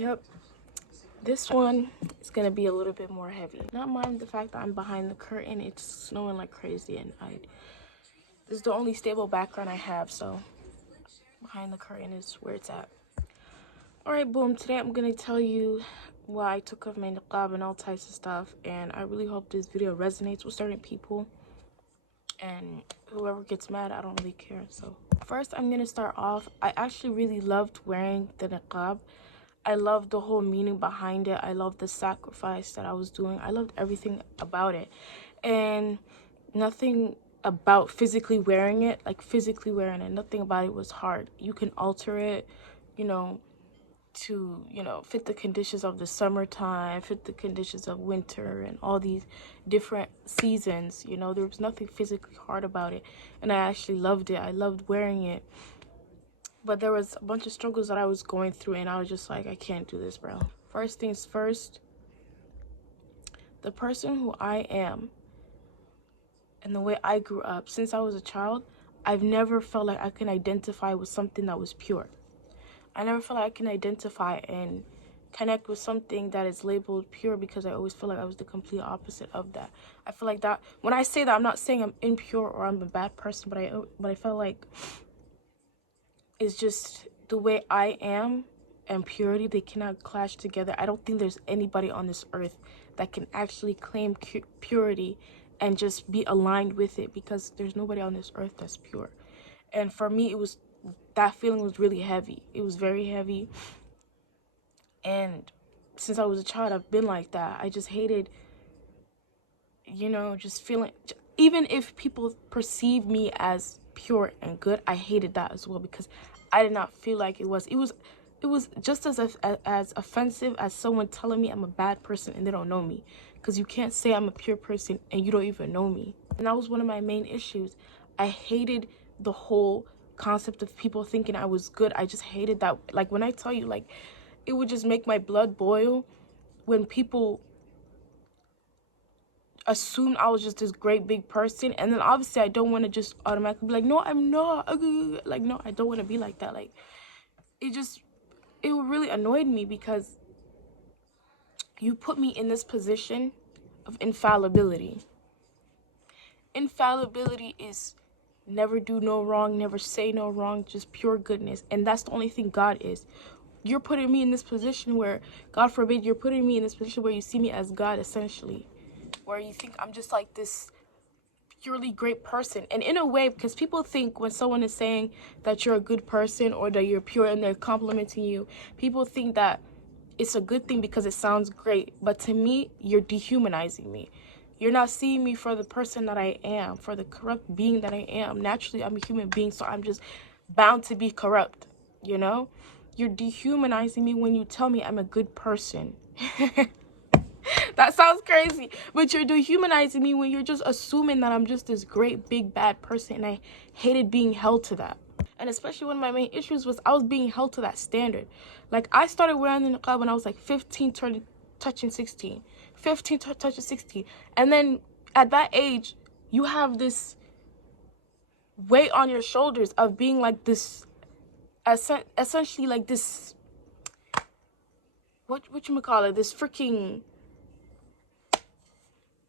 Yep, this one is gonna be a little bit more heavy. Not mind the fact that I'm behind the curtain. It's snowing like crazy, and this is the only stable background I have, so behind the curtain is where it's at. Alright, boom. Today I'm gonna tell you why I took off my niqab and all types of stuff, and I really hope this video resonates with certain people, and whoever gets mad, I don't really care. So first, I'm gonna start off. I actually really loved wearing the niqab. I loved the whole meaning behind it. I loved the sacrifice that I was doing. I loved everything about it. And nothing about physically wearing it, nothing about it was hard. You can alter it, to, fit the conditions of the summertime, fit the conditions of winter and all these different seasons. There was nothing physically hard about it. And I actually loved it. I loved wearing it. But there was a bunch of struggles that I was going through, and I was just like, I can't do this, bro. First things first, the person who I am and the way I grew up, since I was a child, I've never felt like I can identify with something that was pure. I never felt like I can identify and connect with something that is labeled pure, because I always feel like I was the complete opposite of that. I feel like that, when I say that, I'm not saying I'm impure or I'm a bad person, but I felt like it's just the way I am and purity, they cannot clash together. I don't think there's anybody on this earth that can actually claim purity and just be aligned with it, because there's nobody on this earth that's pure. And for me, that feeling was really heavy. It was very heavy. And since I was a child, I've been like that. I just hated, just feeling, even if people perceive me as pure and good, I hated that as well, because I did not feel like it was just as offensive as someone telling me I'm a bad person and they don't know me, because you can't say I'm a pure person and you don't even know me. And that was one of my main issues. I hated the whole concept of people thinking I was good. I just hated that. Like, when I tell you, like, it would just make my blood boil when people assumed I was just this great big person. And then obviously I don't want to just automatically be like, no, I'm not. Like, no, I don't want to be like that. Like, it really annoyed me, because you put me in this position of infallibility. Infallibility is never do no wrong, never say no wrong, just pure goodness. And that's the only thing God is. You're putting me in this position where, God forbid, you're putting me in this position where you see me as God, essentially, where you think I'm just like this purely great person. And in a way, because people think when someone is saying that you're a good person or that you're pure and they're complimenting you, people think that it's a good thing because it sounds great. But to me, you're dehumanizing me. You're not seeing me for the person that I am, for the corrupt being that I am. Naturally, I'm a human being, so I'm just bound to be corrupt, You're dehumanizing me when you tell me I'm a good person. That sounds crazy, but you're dehumanizing me when you're just assuming that I'm just this great, big, bad person, and I hated being held to that. And especially one of my main issues was I was being held to that standard. Like, I started wearing the niqab when I was like 15, touching 16. 15, touching 16. And then at that age, you have this weight on your shoulders of being like this, essentially like this, this freaking,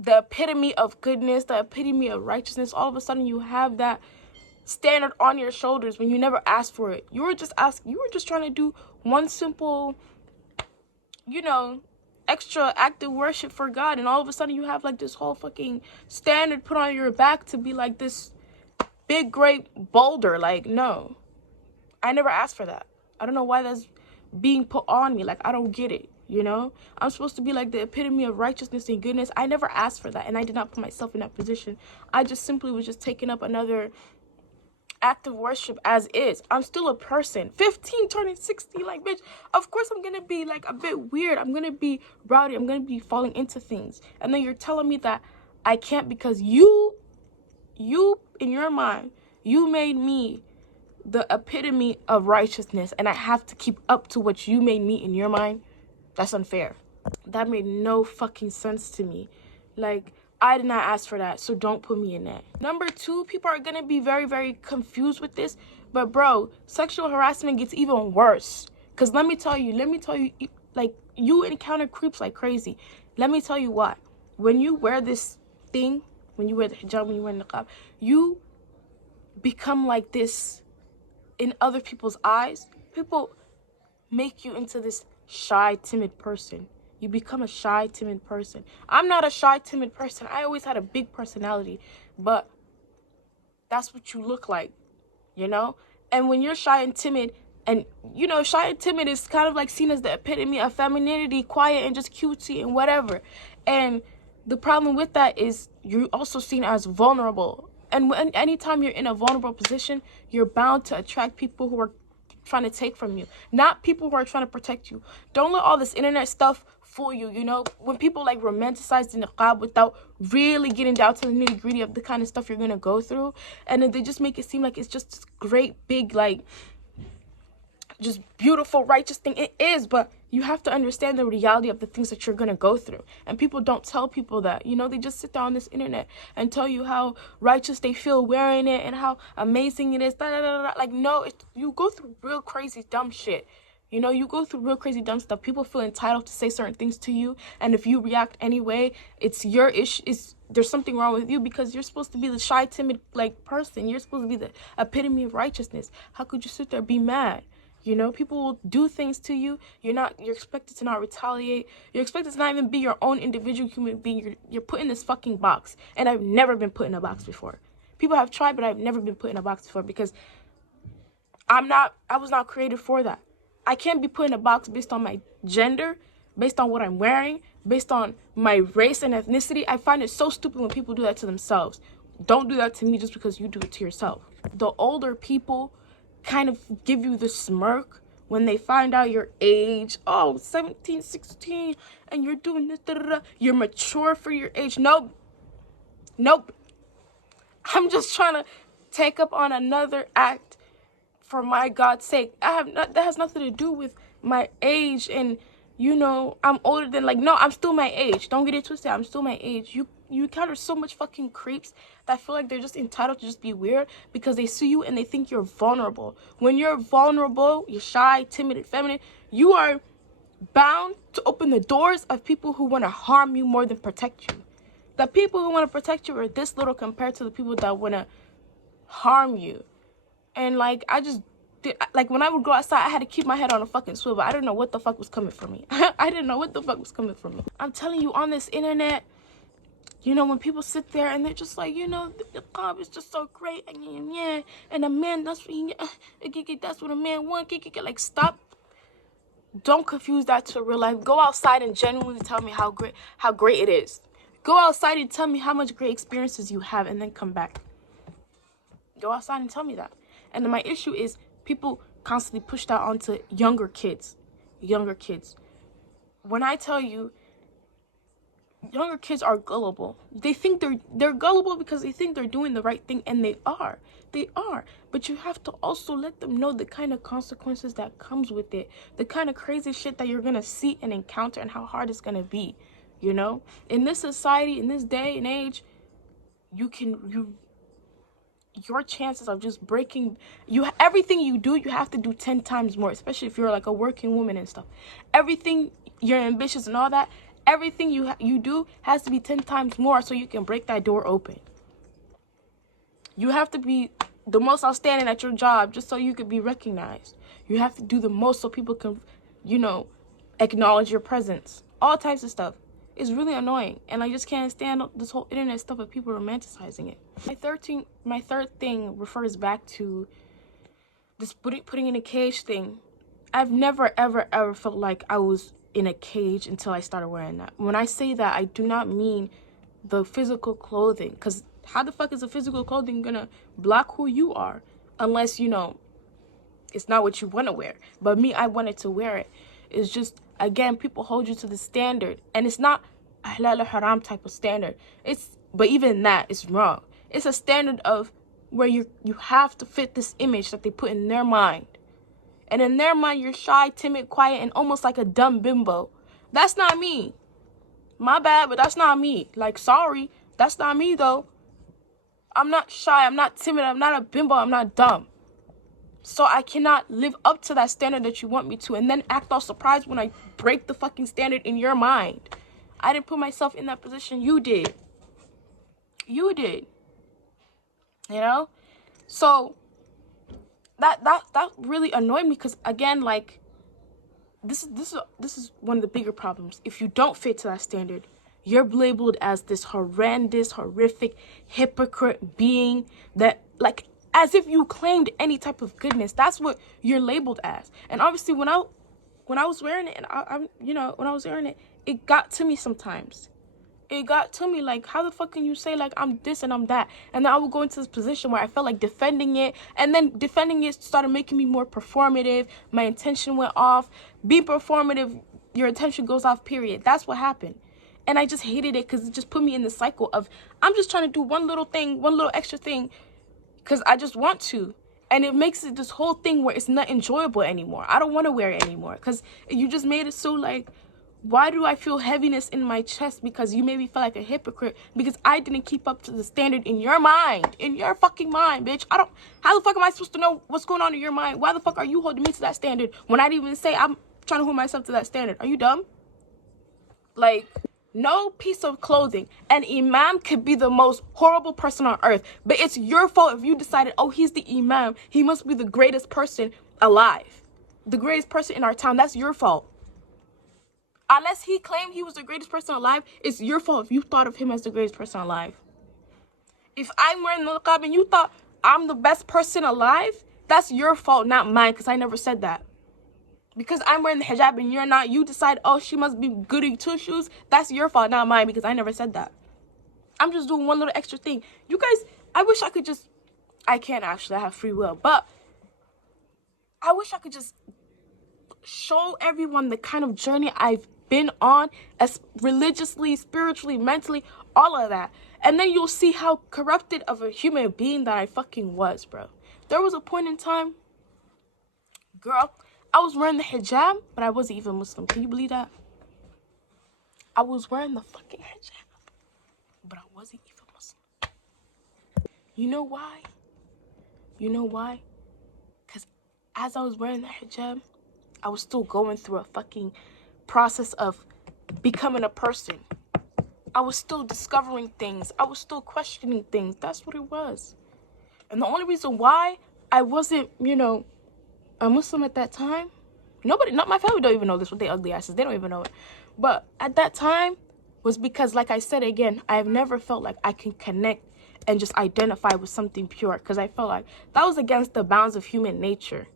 the epitome of goodness, the epitome of righteousness. All of a sudden you have that standard on your shoulders when you never asked for it. You were just trying to do one simple, extra act of worship for God, and all of a sudden you have like this whole fucking standard put on your back to be like this big great boulder. Like, no, I never asked for that. I don't know why that's being put on me. Like, I don't get it. I'm supposed to be like the epitome of righteousness and goodness. I never asked for that, and I did not put myself in that position. I just simply was just taking up another act of worship as is. I'm still a person. 15 turning 16, like, bitch, of course I'm gonna be like a bit weird. I'm gonna be rowdy. I'm gonna be falling into things. And then you're telling me that I can't, because you in your mind, you made me the epitome of righteousness, and I have to keep up to what you made me in your mind. That's unfair. That made no fucking sense to me. Like, I did not ask for that, so don't put me in that. Number two, people are gonna be very, very confused with this, but bro, sexual harassment gets even worse. Because let me tell you, Like, you encounter creeps like crazy. Let me tell you what. When you wear this thing, when you wear the hijab, when you wear the niqab, you become like this in other people's eyes. People make you into this shy, timid person. You become a shy, timid person. I'm not a shy, timid person. I always had a big personality, but that's what you look like, you know? And when you're shy and timid, and, you know, shy and timid is kind of like seen as the epitome of femininity, quiet and just cutesy and whatever. And the problem with that is you're also seen as vulnerable. And anytime you're in a vulnerable position, you're bound to attract people who are trying to take from you, not people who are trying to protect you. Don't let all this internet stuff fool you, you know? When people like romanticize the niqab without really getting down to the nitty gritty of the kind of stuff you're gonna go through, and then they just make it seem like it's just this great big, like, just beautiful, righteous thing. It is, but you have to understand the reality of the things that you're gonna go through. And people don't tell people that, you know? They just sit there on this internet and tell you how righteous they feel wearing it and how amazing it is. Like, no, you go through real crazy dumb shit. You know, you go through real crazy dumb stuff. People feel entitled to say certain things to you, and if you react anyway, it's your issue. There's something wrong with you, because you're supposed to be the shy, timid, like, person. You're supposed to be the epitome of righteousness. How could you sit there and be mad? You know, people will do things to you. You're expected to not retaliate. You're expected to not even be your own individual human being. You're put in this fucking box. And I've never been put in a box before. People have tried, but I've never been put in a box before, because I was not created for that. I can't be put in a box based on my gender, based on what I'm wearing, based on my race and ethnicity. I find it so stupid when people do that to themselves. Don't do that to me just because you do it to yourself. The older people kind of give you the smirk when they find out your age. Oh, 17, 16, and you're doing this, you're mature for your age. Nope. I'm just trying to take up on another act for my God's sake. That has nothing to do with my age, and, you know, I'm older than, like, no, I'm still my age. Don't get it twisted. I'm still my age. You encounter so much fucking creeps that feel like they're just entitled to just be weird because they see you and they think you're vulnerable. When you're vulnerable, you're shy, timid, and feminine, you are bound to open the doors of people who want to harm you more than protect you. The people who want to protect you are this little compared to the people that want to harm you. And, like, like, when I would go outside, I had to keep my head on a fucking swivel. I didn't know what the fuck was coming for me. I didn't know what the fuck was coming for me. I'm telling you, on this internet, you know, when people sit there and they're just like, you know, the niqab is just so great, and a man, that's what a man wants. Like, stop. Don't confuse that to real life. Go outside and genuinely tell me how great it is. Go outside and tell me how much great experiences you have, and then come back. Go outside and tell me that. And then my issue is people constantly push that onto younger kids. When I tell you, younger kids are gullible. They think they're gullible because they think they're doing the right thing, and they are. But you have to also let them know the kind of consequences that comes with it, the kind of crazy shit that you're gonna see and encounter, and how hard it's gonna be. You know, in this society, in this day and age, your chances of just breaking everything you do, you have to do 10 times more, especially if you're like a working woman and stuff. Everything, you're ambitious and all that, everything you do has to be 10 times more so you can break that door open. You have to be the most outstanding at your job just so you can be recognized. You have to do the most so people can, you know, acknowledge your presence. All types of stuff. It's really annoying, and I just can't stand this whole internet stuff of people romanticizing it. My third thing refers back to this putting in a cage thing. I've never, ever, ever felt like I was in a cage until I started wearing that. When I say that, I do not mean the physical clothing, because how the fuck is the physical clothing gonna block who you are? Unless, you know, it's not what you want to wear. But me, I wanted to wear it. It's just, again, people hold you to the standard, and it's not a halal or haram type of standard. But even that is wrong. It's a standard of where you have to fit this image that they put in their mind. And in their mind, you're shy, timid, quiet, and almost like a dumb bimbo. That's not me. My bad, but that's not me. Like, sorry, that's not me, though. I'm not shy, I'm not timid, I'm not a bimbo, I'm not dumb. So I cannot live up to that standard that you want me to, and then act all surprised when I break the fucking standard in your mind. I didn't put myself in that position. You did. You did. You know? So that really annoyed me, because again, like, this is one of the bigger problems. If you don't fit to that standard, you're labeled as this horrendous, horrific, hypocrite being that, like, as if you claimed any type of goodness. That's what you're labeled as. And obviously, when I was wearing it, and when I was wearing it, it got to me sometimes. It got to me, like, how the fuck can you say, like, I'm this and I'm that? And then I would go into this position where I felt like defending it, and then defending it started making me more performative. My intention went off. Be performative, your attention goes off, period. That's what happened. And I just hated it, because it just put me in the cycle of, I'm just trying to do one little thing, one little extra thing, because I just want to. And it makes it this whole thing where it's not enjoyable anymore. I don't want to wear it anymore, because you just made it so, like, why do I feel heaviness in my chest? Because you made me feel like a hypocrite, because I didn't keep up to the standard in your mind. In your fucking mind, bitch. How the fuck am I supposed to know what's going on in your mind? Why the fuck are you holding me to that standard when I didn't even say I'm trying to hold myself to that standard? Are you dumb? Like, no piece of clothing. An imam could be the most horrible person on earth, but it's your fault if you decided, oh, he's the imam, he must be the greatest person alive, the greatest person in our town. That's your fault. Unless he claimed he was the greatest person alive, it's your fault if you thought of him as the greatest person alive. If I'm wearing the niqab and you thought I'm the best person alive, that's your fault, not mine, because I never said that. Because I'm wearing the hijab and you're not, you decide, oh, she must be goody two-shoes, that's your fault, not mine, because I never said that. I'm just doing one little extra thing. You guys, I wish I could just, I can't actually, I have free will, but I wish I could just show everyone the kind of journey I've been on, as religiously, spiritually, mentally, all of that. And then you'll see how corrupted of a human being that I fucking was, bro. There was a point in time, girl, I was wearing the hijab, but I wasn't even Muslim. Can you believe that? I was wearing the fucking hijab, but I wasn't even Muslim. You know why? You know why? Because as I was wearing the hijab, I was still going through a fucking process of becoming a person. I was still discovering things. I was still questioning things. That's what it was. And the only reason why I wasn't, a Muslim at that time, not my family don't even know this with their ugly asses. They don't even know it. But at that time was because, like I said again, I have never felt like I can connect and just identify with something pure, because I felt like that was against the bounds of human nature.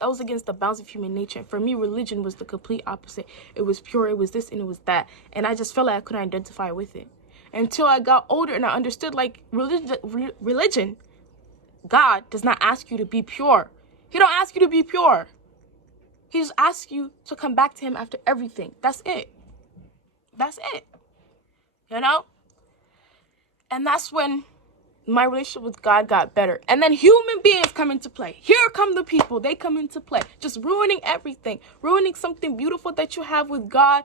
That was against the bounds of human nature. And for me, religion was the complete opposite. It was pure, it was this, and it was that. And I just felt like I couldn't identify with it. Until I got older and I understood, like, religion, God does not ask you to be pure. He don't ask you to be pure. He just asks you to come back to him after everything. That's it. That's it. You know? And that's when my relationship with God got better. And then human beings come into play. Here come the people. They come into play. Just ruining everything. Ruining something beautiful that you have with God.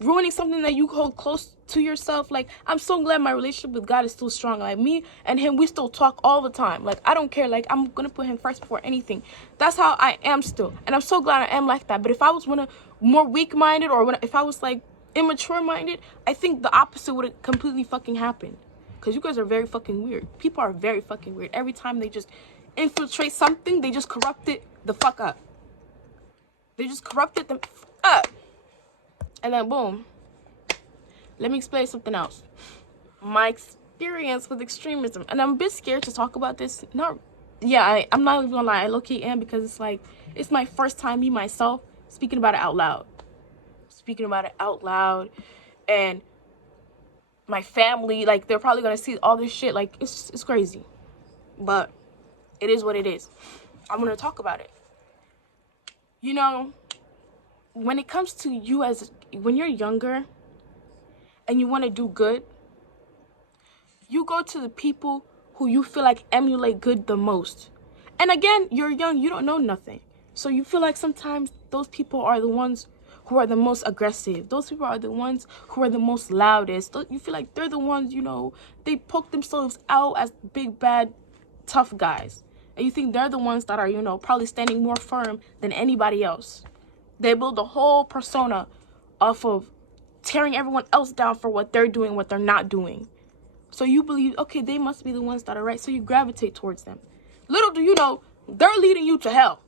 Ruining something that you hold close to yourself. Like, I'm so glad my relationship with God is still strong. Like, me and him, we still talk all the time. Like, I don't care. Like, I'm going to put him first before anything. That's how I am still. And I'm so glad I am like that. But if I was more weak-minded, or if I was, like, immature-minded, I think the opposite would have completely fucking happened. Because you guys are very fucking weird. People are very fucking weird. Every time they just infiltrate something, they just corrupt it the fuck up. They just corrupt it the fuck up. And then boom. Let me explain something else. My experience with extremism. And I'm a bit scared to talk about this. I'm not even gonna lie. I low-key am, because it's like, it's my first time, me, myself, speaking about it out loud. Speaking about it out loud. And my family, like, they're probably gonna see all this shit. Like, it's crazy, but it is what it is. I'm gonna talk about it. When it comes to you, when you're younger and you want to do good, you go to the people who you feel like emulate good the most. And again, you're young, you don't know nothing, so you feel like sometimes those people are the ones who are the most aggressive. Those people are the ones who are the most loudest. You feel like they're the ones, they poke themselves out as big, bad, tough guys. And you think they're the ones that are, you know, probably standing more firm than anybody else. They build a whole persona off of tearing everyone else down for what they're doing, what they're not doing. So you believe, okay, they must be the ones that are right, so you gravitate towards them. Little do you know, they're leading you to hell.